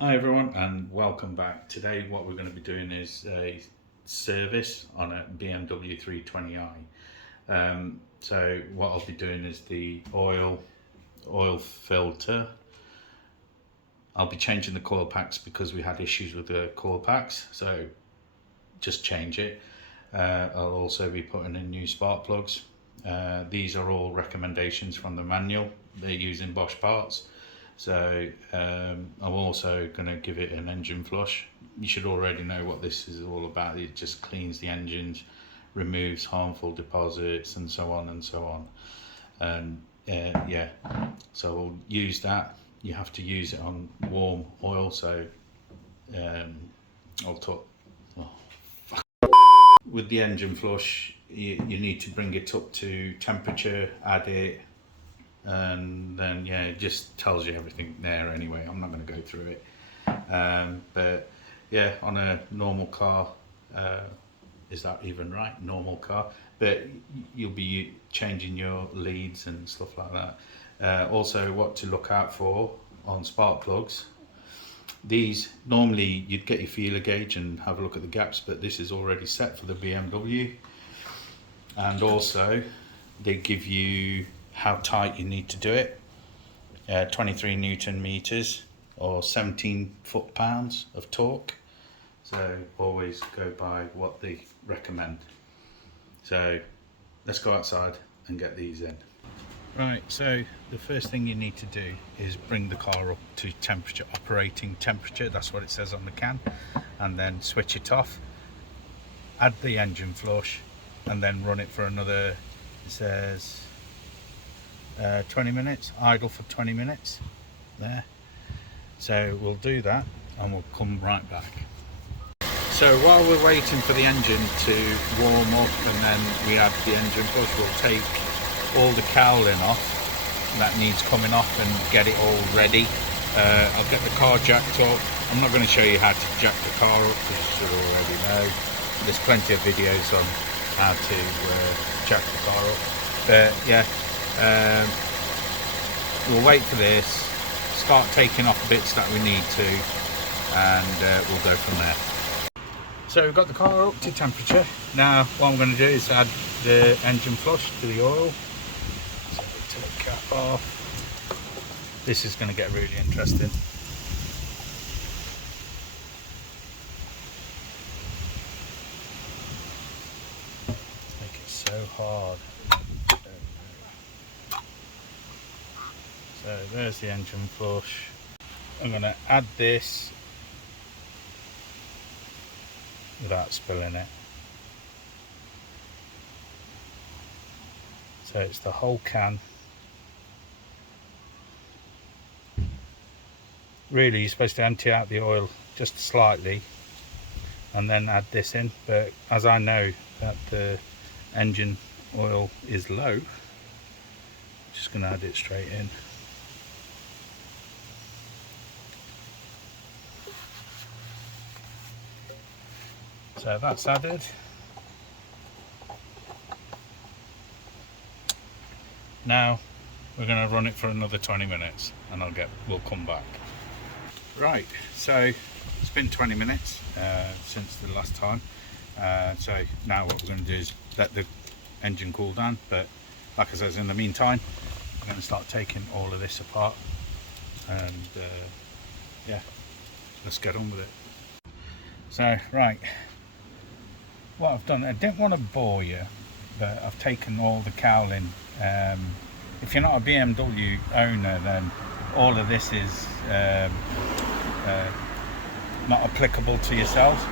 Hi everyone and welcome back. Today what we're going to be doing is a service on a BMW 320i. So what I'll be doing is the oil filter. I'll be changing the coil packs because we had issues with the coil packs, so just change it. I'll also be putting in new spark plugs. These are all recommendations from the manual. They're using Bosch parts. So I'm also going to give it an engine flush. You should already know what this is all about. It just cleans the engines, removes harmful deposits and so on and so on. And yeah, so we'll use that. You have to use it on warm oil, so I'll talk. Oh, with the engine flush, you need to bring it up to temperature, add it, and then yeah, it just tells you everything there anyway. I'm not going to go through it, but yeah, on a normal car, is that even right, normal car, but you'll be changing your leads and stuff like that. Also what to look out for on spark plugs. These normally you'd get your feeler gauge and have a look at the gaps, but this is already set for the BMW. And also they give you how tight you need to do it. 23 Newton meters or 17 foot-pounds of torque. So always go by what they recommend. So let's go outside and get these in. Right, so the first thing you need to do is bring the car up to temperature, operating temperature, that's what it says on the can, and then switch it off, add the engine flush, and then run it for another, it says 20 minutes, idle for 20 minutes there. So we'll do that and we'll come right back. So while we're waiting for the engine to warm up and then we add the engine flush, we'll take all the cowling off that needs coming off and get it all ready. I'll get the car jacked up. I'm not going to show you how to jack the car up because you should already know. There's plenty of videos on how to jack the car up, but yeah, we'll wait for this, start taking off bits that we need to, and we'll go from there. So we've got the car up to temperature. Now what I'm going to do is add the engine flush to the oil. So take the cap off. This is going to get really interesting. Make it so hard. So there's the engine flush. I'm going to add this without spilling it. So it's the whole can. Really, you're supposed to empty out the oil just slightly and then add this in, but as I know that the engine oil is low, I'm just going to add it straight in. So that's added. Now we're going to run it for another 20 minutes and we'll come back. Right, so it's been 20 minutes since the last time. So now what we're going to do is let the engine cool down, but like I said, in the meantime I'm going to start taking all of this apart and yeah, let's get on with it. So right, what I've done, I didn't want to bore you, but I've taken all the cowling. If you're not a BMW owner, then all of this is not applicable to yourself,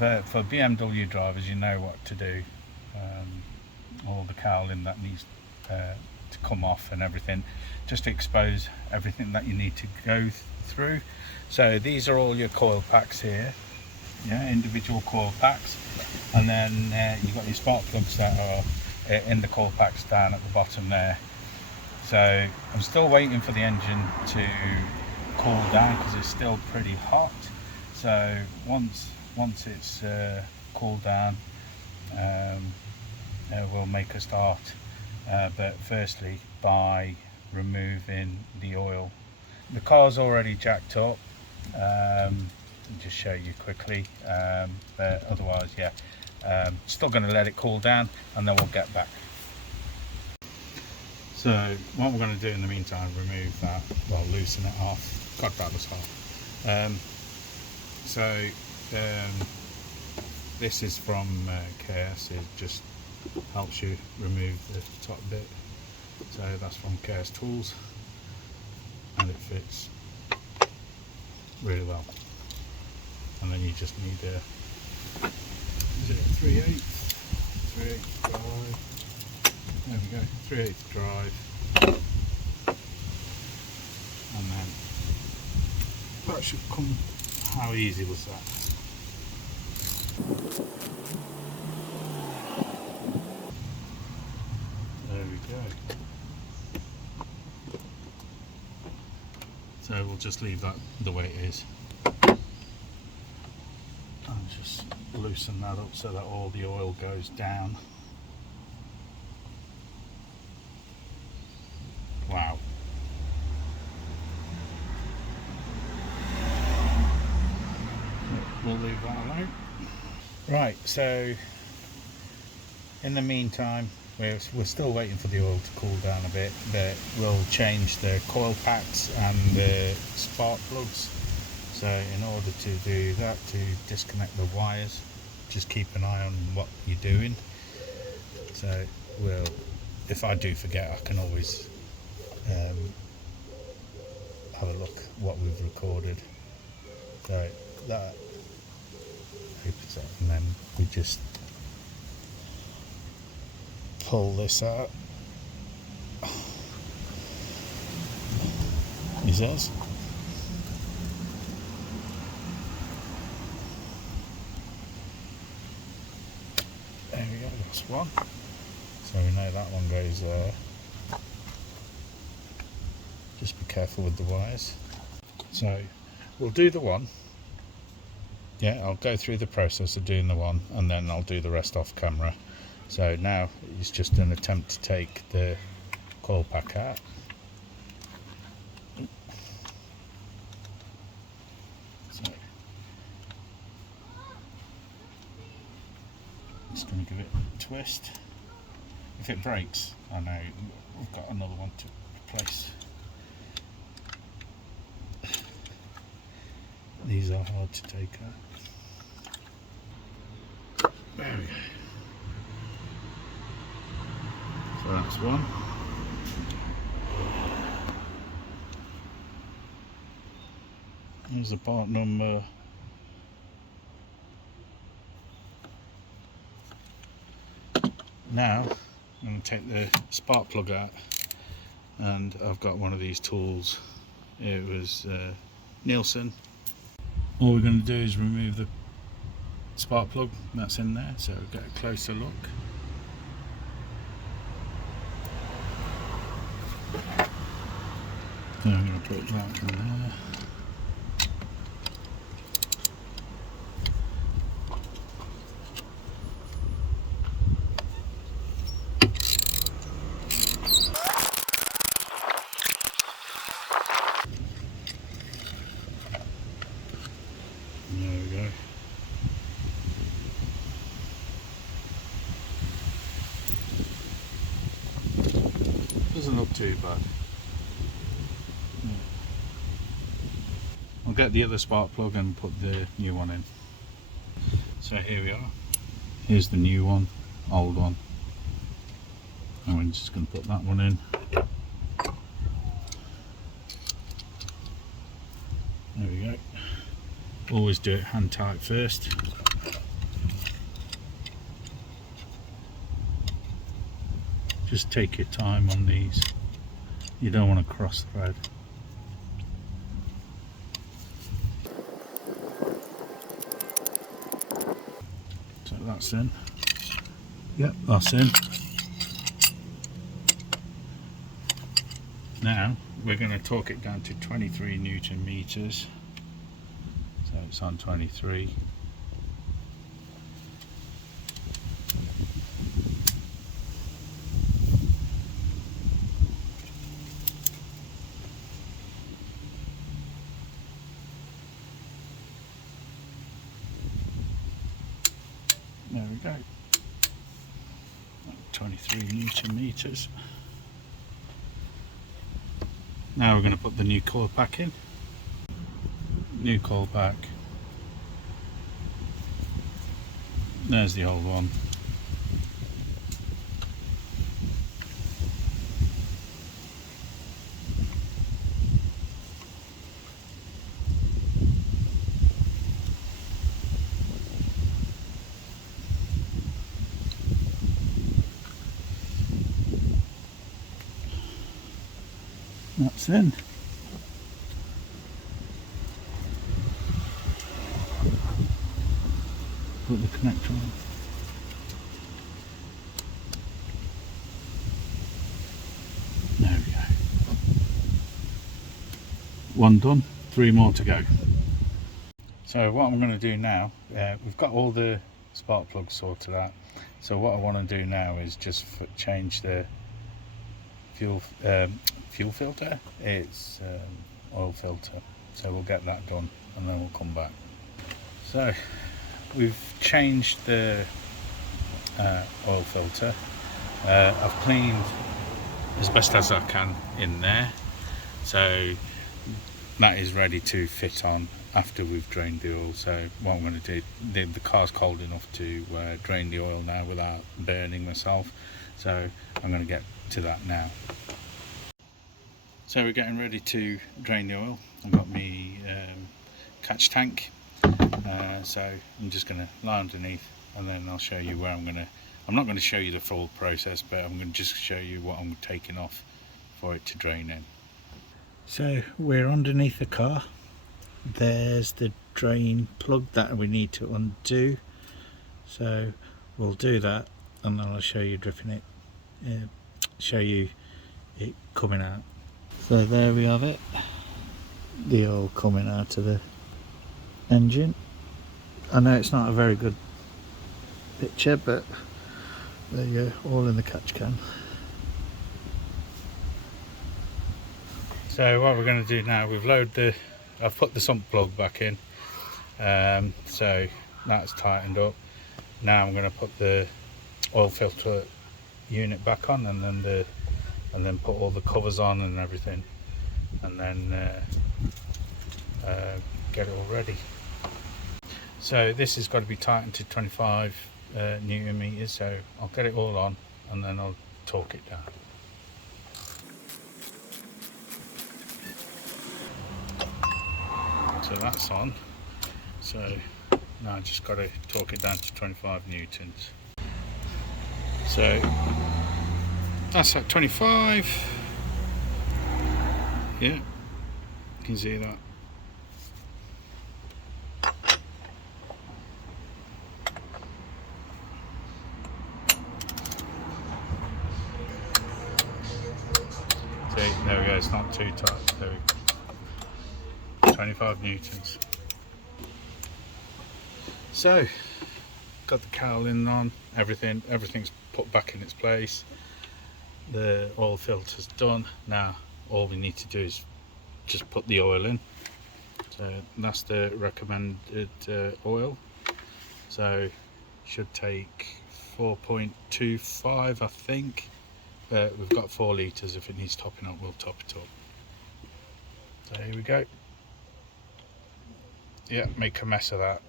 but for BMW drivers you know what to do. All the cowling that needs to come off and everything, just to expose everything that you need to go through. So these are all your coil packs here, yeah, individual coil packs, and then you've got your spark plugs that are in the coil packs down at the bottom there. So I'm still waiting for the engine to cool down because it's still pretty hot. So once it's cooled down, we'll make a start, but firstly by removing the oil. The car's already jacked up, Just show you quickly, but otherwise, yeah, still going to let it cool down, and then we'll get back. So what we're going to do in the meantime, remove that, well, loosen it off. God, that was hot. This is from KS. It just helps you remove the top bit. So that's from KS Tools, and it fits really well. And then you just need a 3/8 drive. There we go, 3/8 drive, and then that should come. How easy was that? There we go. So we'll just leave that the way it is. And just loosen that up so that all the oil goes down. Wow. We'll leave that alone. Right, so in the meantime, we're still waiting for the oil to cool down a bit, but we'll change the coil packs and the spark plugs. So in order to do that, to disconnect the wires, just keep an eye on what you're doing. So if I do forget, I can always have a look what we've recorded. So that opens up, and then we just pull this out. He says. There we go, that's one. So we know that one goes there. Just be careful with the wires. So we'll do the one. Yeah, I'll go through the process of doing the one, and then I'll do the rest off camera. So now it's just an attempt to take the coil pack out. So just going to give it a twist. If it breaks, I know we've got another one to replace. These are hard to take out. There we go. So that's one. Here's the part number. Now I'm going to take the spark plug out, and I've got one of these tools. It was Nielsen. All we're going to do is remove the spark plug that's in there, so we'll get a closer look. So I'm going to put that in there. There we go. Doesn't look too bad. I'll get the other spark plug and put the new one in. So here we are. Here's the new one, old one. And we're just going to put that one in. There we go. Always do it hand tight first. Just take your time on these. You don't want to cross thread. So that's in. Yep, that's in. Now we're going to torque it down to 23 Newton meters. So it's on 23. There we go. 23 Newton meters. Now we're going to put the new coil pack in. New coil pack. There's the old one. That's in. Put the connector on. There we go. One done, 3 more to go. So what I'm going to do now, we've got all the spark plugs sorted out. So what I want to do now is just change the fuel filter. It's oil filter. So we'll get that done and then we'll come back. So we've changed the oil filter. I've cleaned as best as I can in there, so that is ready to fit on after we've drained the oil. So what I'm going to do, the car's cold enough to drain the oil now without burning myself, so I'm going to get to that now. So we're getting ready to drain the oil. I've got my catch tank, so I'm just going to lie underneath and then I'll show you where I'm not going to show you the full process, but I'm going to just show you what I'm taking off for it to drain in. So we're underneath the car. There's the drain plug that we need to undo, so we'll do that and then I'll show you dripping it, show you it coming out. So there we have it, the oil coming out of the engine. I know it's not a very good picture, but there you go, all in the catch can. So what we're going to do now, I've put the sump plug back in, so that's tightened up. Now I'm going to put the oil filter unit back on, and then put all the covers on and everything, and then get it all ready. So this has got to be tightened to 25 Newton meters, so I'll get it all on and then I'll torque it down. So that's on, so now I just got to torque it down to 25 newtons. So that's at 25, yeah, you can see that. See, there we go, it's not too tight. There we go. 25 newtons. So, got the cowling on, everything's put back in its place. The oil filter's done. Now, all we need to do is just put the oil in. So, that's the recommended oil. So, should take 4.25, I think. We've got 4 litres. If it needs topping up, we'll top it up. So here we go. Yeah, make a mess of that.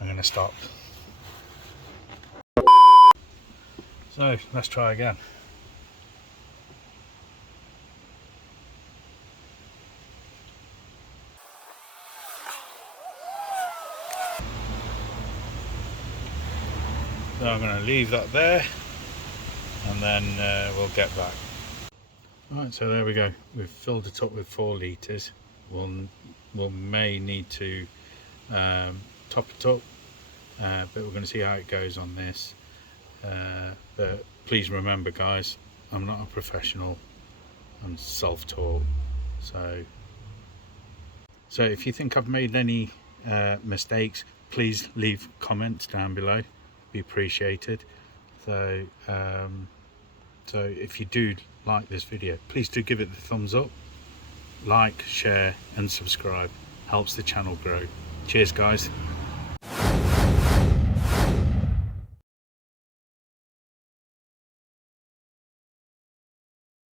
I'm going to stop. So let's try again. So I'm going to leave that there and then we'll get back. Right, so there we go. We've filled it up with 4 litres. We'll may need to top it up, but we're going to see how it goes on this. But please remember, guys, I'm not a professional. I'm self-taught. So if you think I've made any mistakes, please leave comments down below. Be appreciated. So So if you do like this video, please do give it the thumbs up, like, share and subscribe. Helps the channel grow. Cheers guys.